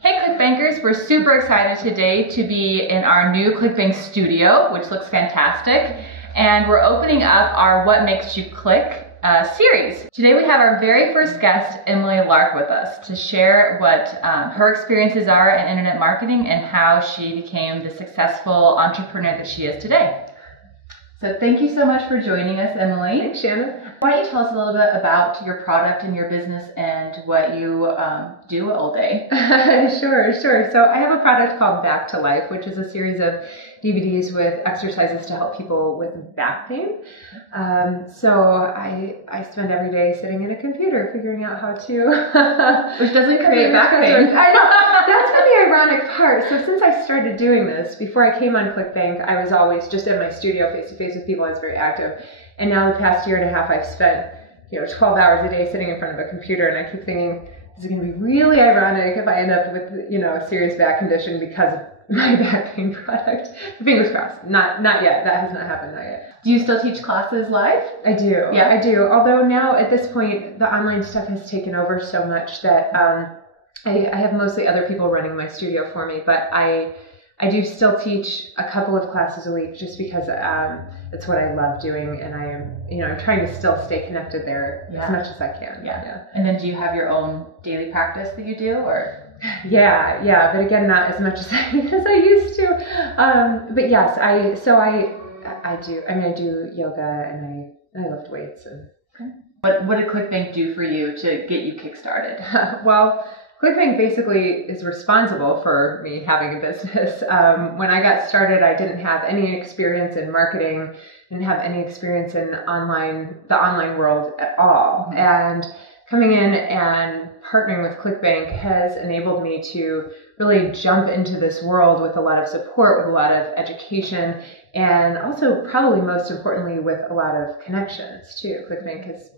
Hey ClickBankers, we're super excited today to be in our new ClickBank Studio, which looks fantastic. And we're opening up our What Makes You Click series. Today we have our very first guest, Emily Lark, with us to share what her experiences are in internet marketing and how she became the successful entrepreneur that she is today. So thank you so much for joining us, Emily. Thanks, Shannon. Why don't you tell us a little bit about your product and your business and what you do all day? Sure. So I have a product called Back to Life, which is a series of DVDs with exercises to help people with back pain. So I spend every day sitting in a computer figuring out how to... Which doesn't create back pain. I know. That's been the ironic part. So since I started doing this, before I came on ClickBank, I was always just in my studio face-to-face with people. I was very active. And now the past year and a half, I've spent 12 hours a day sitting in front of a computer, and I keep thinking, this is going to be really ironic if I end up with a serious back condition because of my back pain product. Fingers crossed. Not yet. That has not happened. Not yet. Do you still teach classes live? I do. Yeah, I do. Although now at this point, the online stuff has taken over so much that I have mostly other people running my studio for me, but I do still teach a couple of classes a week just because it's what I love doing, and I'm trying to still stay connected there as much as I can. Yeah. And then do you have your own daily practice that you do, or? Yeah, but again, not as much as I used to. But yes, I do. I do yoga and I lift weights. And What did ClickBank do for you to get you kickstarted? Well, ClickBank basically is responsible for me having a business. When I got started, I didn't have any experience in marketing, didn't have any experience in the online world at all. And coming in and partnering with ClickBank has enabled me to really jump into this world with a lot of support, with a lot of education, and also probably most importantly with a lot of connections too. ClickBank has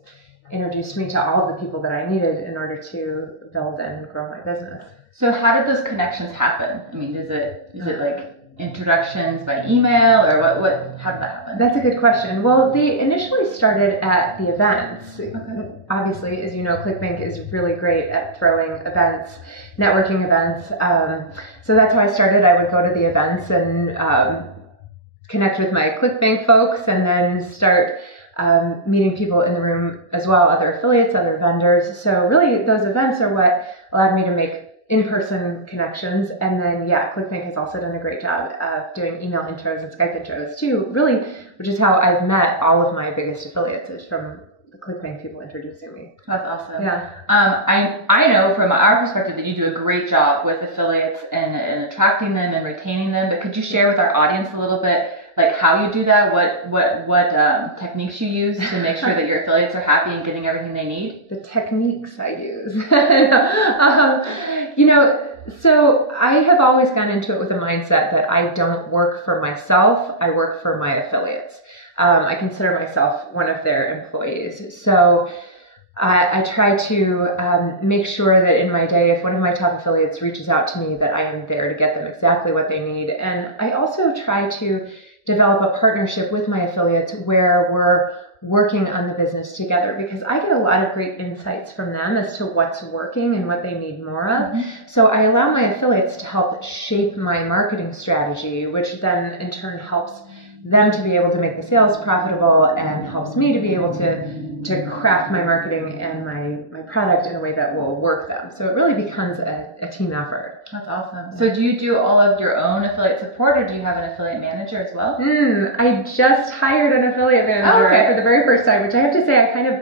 introduced me to all of the people that I needed in order to build and grow my business. So how did those connections happen? I mean, is it like introductions by email, or how did that happen? That's a good question. Well, they initially started at the events. Okay. Obviously, as you know, ClickBank is really great at throwing events, networking events. So that's how I started. I would go to the events and connect with my ClickBank folks, and then start meeting people in the room as well, other affiliates, other vendors. So really those events are what allowed me to make in-person connections. And then, ClickBank has also done a great job of doing email intros and Skype intros too, really, which is how I've met all of my biggest affiliates, is from the ClickBank people introducing me. That's awesome. Yeah. I know from our perspective that you do a great job with affiliates and attracting them and retaining them, but could you share with our audience a little bit like how you do that, what techniques you use to make sure that your affiliates are happy and getting everything they need? The techniques I use. So I have always gone into it with a mindset that I don't work for myself, I work for my affiliates. I consider myself one of their employees. So I try to make sure that in my day, if one of my top affiliates reaches out to me, that I am there to get them exactly what they need. And I also try to develop a partnership with my affiliates where we're working on the business together, because I get a lot of great insights from them as to what's working and what they need more of. Mm-hmm. So I allow my affiliates to help shape my marketing strategy, which then in turn helps them to be able to make the sales profitable and helps me to be able to craft my marketing and my product in a way that will work them. So it really becomes a team effort. That's awesome. So do you do all of your own affiliate support, or do you have an affiliate manager as well? I just hired an affiliate manager for the very first time, which I have to say I kind of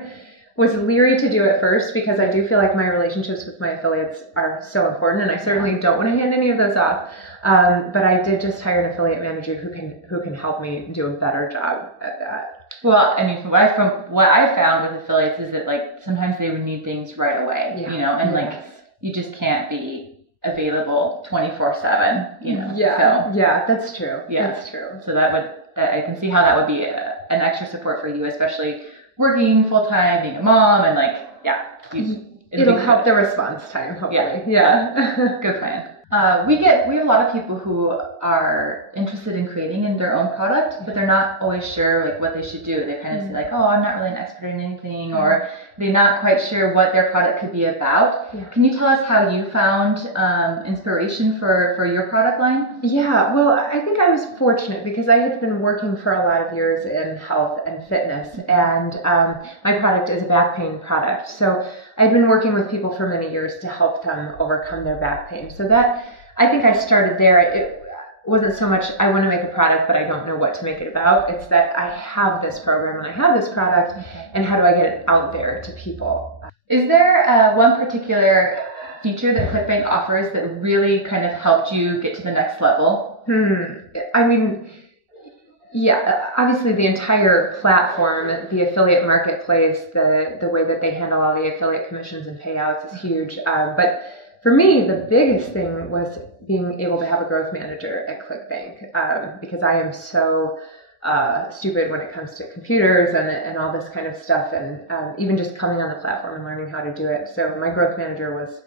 was leery to do at first, because I do feel like my relationships with my affiliates are so important, and I certainly don't want to hand any of those off. But I did just hire an affiliate manager who can help me do a better job at that. Well, I mean, from what I found with affiliates is that like sometimes they would need things right away, and like you just can't be available 24/7, Yeah, that's true. Yeah, that's true. So I can see how that would be an extra support for you, especially working full time, being a mom, and it'll help the response time, hopefully. Yeah. Good plan. We have a lot of people who are interested in creating in their own product, but they're not always sure like what they should do. They kind of say like, oh, I'm not really an expert in anything, or they're not quite sure what their product could be about. Yeah. Can you tell us how you found inspiration for your product line? Yeah, well, I think I was fortunate because I had been working for a lot of years in health and fitness, and my product is a back pain product. So I'd been working with people for many years to help them overcome their back pain. So that, I think I started there. It wasn't so much I want to make a product, but I don't know what to make it about. It's that I have this program and I have this product, and how do I get it out there to people? Is there one particular feature that ClickBank offers that really kind of helped you get to the next level? I mean, yeah, obviously the entire platform, the affiliate marketplace, the way that they handle all the affiliate commissions and payouts is huge. But for me, the biggest thing was being able to have a growth manager at ClickBank, because I am so stupid when it comes to computers and all this kind of stuff, and even just coming on the platform and learning how to do it. So my growth manager was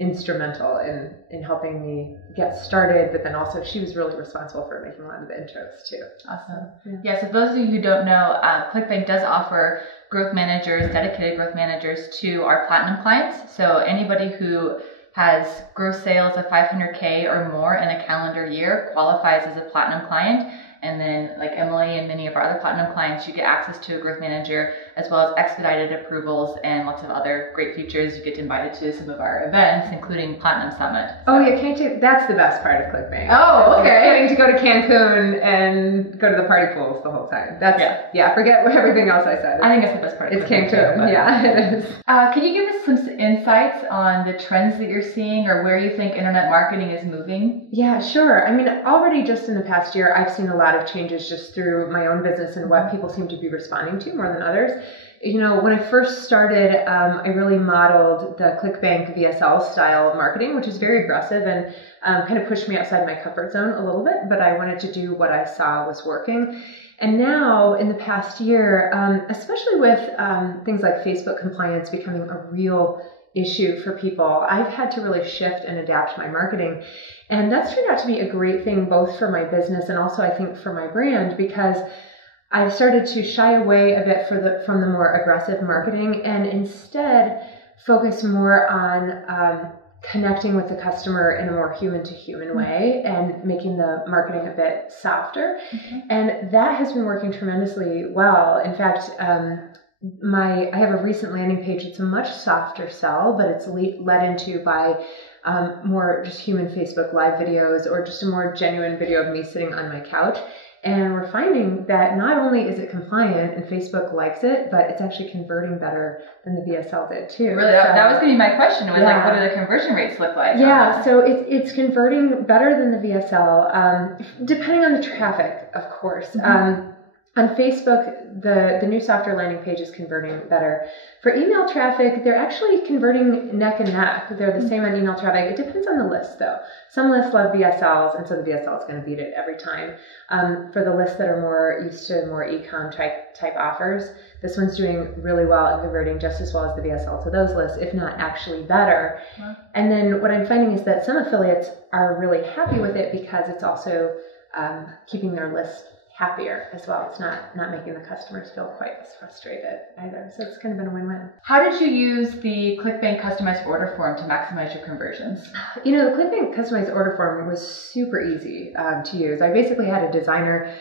instrumental in helping me get started, but then also she was really responsible for making a lot of the intros too. Awesome. Yeah, so for those of you who don't know, ClickBank does offer growth managers, dedicated growth managers to our platinum clients. So anybody who has gross sales of 500K or more in a calendar year qualifies as a platinum client. And then like Emily and many of our other platinum clients, you get access to a growth manager as well as expedited approvals and lots of other great features. You get invited to some of our events, including Platinum Summit. So. Oh yeah, can't you? That's the best part of ClickBank. Oh, okay. Getting to go to Cancun and go to the party pools the whole time. That's yeah. Forget everything else I said. I think that's the best part. It's Cancun. Yeah, it is. Can you give us some insights on the trends that you're seeing or where you think internet marketing is moving? Yeah, sure. I mean, already just in the past year, I've seen a lot of changes just through my own business and what people seem to be responding to more than others. You know, when I first started, I really modeled the ClickBank VSL style marketing, which is very aggressive and kind of pushed me outside my comfort zone a little bit, but I wanted to do what I saw was working. And now in the past year, especially with things like Facebook compliance becoming a real issue for people, I've had to really shift and adapt my marketing. And that's turned out to be a great thing, both for my business and also I think for my brand, because I've started to shy away a bit from the more aggressive marketing and instead focus more on connecting with the customer in a more human-to-human way and making the marketing a bit softer. And that has been working tremendously well. In fact, I have a recent landing page. It's a much softer sell, but it's led into by more just human Facebook Live videos or just a more genuine video of me sitting on my couch. And we're finding that not only is it compliant and Facebook likes it, but it's actually converting better than the VSL did too. Really, that was going to be my question. Was like, what do the conversion rates look like? Yeah, so it's converting better than the VSL, depending on the traffic, of course. On Facebook, the new softer landing page is converting better. For email traffic, they're actually converting neck and neck. They're the same on email traffic. It depends on the list, though. Some lists love VSLs, and so the VSL is going to beat it every time. For the lists that are more used to more e-com type offers, this one's doing really well and converting just as well as the VSL to those lists, if not actually better. Wow. And then what I'm finding is that some affiliates are really happy with it because it's also keeping their list happier as well. It's not making the customers feel quite as frustrated either. So it's kind of been a win-win. How did you use the ClickBank customized order form to maximize your conversions? You know, the ClickBank customized order form was super easy to use. I basically had a designer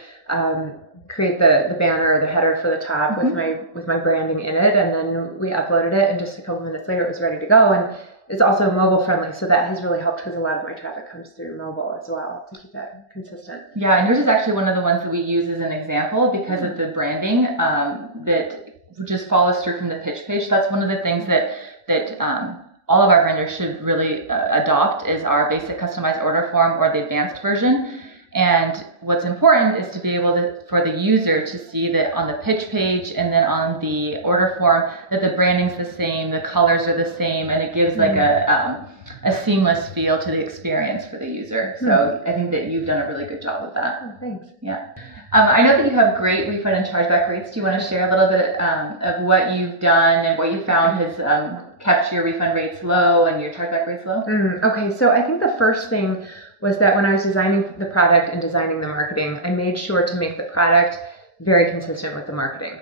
create the banner or the header for the top with my branding in it, and then we uploaded it, and just a couple minutes later it was ready to go. And it's also mobile friendly, so that has really helped because a lot of my traffic comes through mobile as well to keep that consistent. Yeah, and yours is actually one of the ones that we use as an example because of the branding that just follows through from the pitch page. That's one of the things that all of our vendors should really adopt is our basic customized order form or the advanced version. And what's important is to be able for the user to see that on the pitch page and then on the order form that the branding's the same, the colors are the same, and it gives like a seamless feel to the experience for the user. So I think that you've done a really good job with that. Oh, thanks. Yeah. I know that you have great refund and chargeback rates. Do you want to share a little bit of what you've done and what you found has kept your refund rates low and your chargeback rates low? Okay, so I think the first thing was that when I was designing the product and designing the marketing, I made sure to make the product very consistent with the marketing,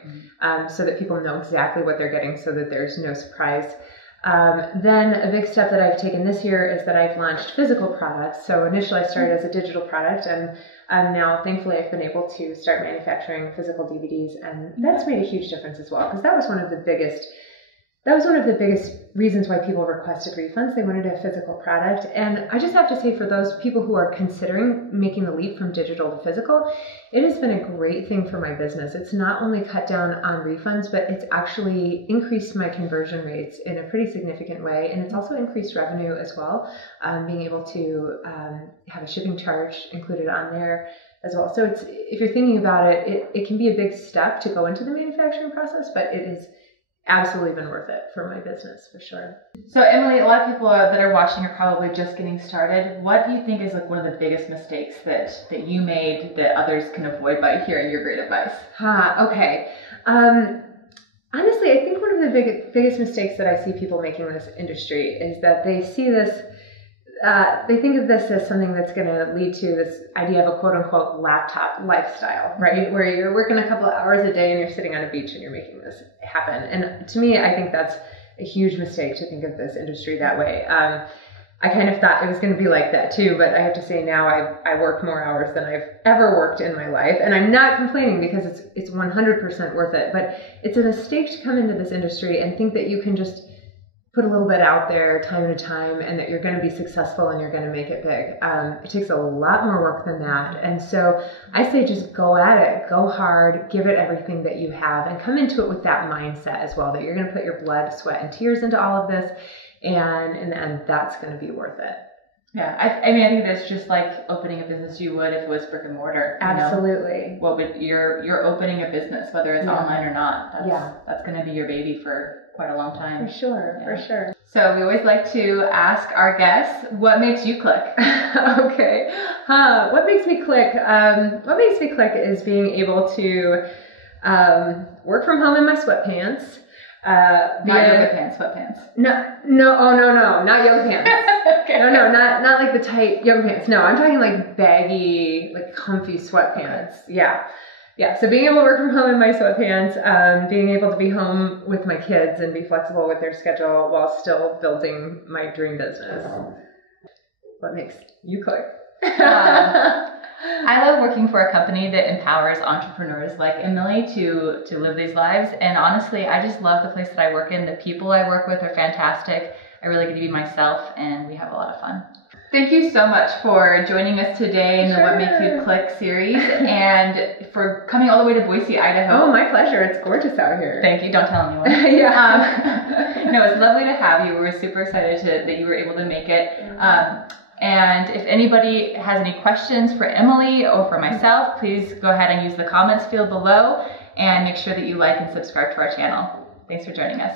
so that people know exactly what they're getting so that there's no surprise. Then a big step that I've taken this year is that I've launched physical products. So initially I started as a digital product, and now thankfully I've been able to start manufacturing physical DVDs, and that's made a huge difference as well, because that was one of the biggest reasons why people requested refunds. They wanted a physical product. And I just have to say, for those people who are considering making the leap from digital to physical, it has been a great thing for my business. It's not only cut down on refunds, but it's actually increased my conversion rates in a pretty significant way. And it's also increased revenue as well, being able to have a shipping charge included on there as well. So if you're thinking about it, it can be a big step to go into the manufacturing process, but it is absolutely been worth it for my business, for sure. So Emily, a lot of people that are watching are probably just getting started. What do you think is like one of the biggest mistakes that you made that others can avoid by hearing your great advice? Okay. Honestly, I think one of the biggest mistakes that I see people making in this industry is that they see this, they think of this as something that's going to lead to this idea of a quote-unquote laptop lifestyle, right? Where you're working a couple of hours a day and you're sitting on a beach and you're making this happen. And to me, I think that's a huge mistake to think of this industry that way. I kind of thought it was going to be like that too, but I have to say now I work more hours than I've ever worked in my life. And I'm not complaining, because it's 100% worth it. But it's a mistake to come into this industry and think that you can just put a little bit out there time to time and that you're going to be successful and you're going to make it big. It takes a lot more work than that. And so I say just go at it, go hard, give it everything that you have, and come into it with that mindset as well, that you're going to put your blood, sweat, and tears into all of this. And in the end, that's going to be worth it. Yeah, I mean, I think that's just like opening a business you would if it was brick and mortar. Absolutely. Well, but you're opening a business, whether it's online or not. That's going to be your baby for quite a long time. For sure. So we always like to ask our guests, what makes you click? Okay. What makes me click? What makes me click is being able to work from home in my sweatpants. Not yoga pants, sweatpants. No, not yoga pants. Okay. No, not like the tight yoga pants. No, I'm talking like baggy, like comfy sweatpants. Okay. Yeah. So being able to work from home in my sweatpants, being able to be home with my kids and be flexible with their schedule while still building my dream business. What makes you click? I love working for a company that empowers entrepreneurs like Emily to live these lives. And honestly, I just love the place that I work in. The people I work with are fantastic. I really get to be myself, and we have a lot of fun. Thank you so much for joining us today in the What Makes You Click series, and for coming all the way to Boise, Idaho. Oh, my pleasure. It's gorgeous out here. Thank you. Don't tell anyone. No, it's lovely to have you. We're super excited that you were able to make it. And if anybody has any questions for Emily or for myself, please go ahead and use the comments field below, and make sure that you like and subscribe to our channel. Thanks for joining us.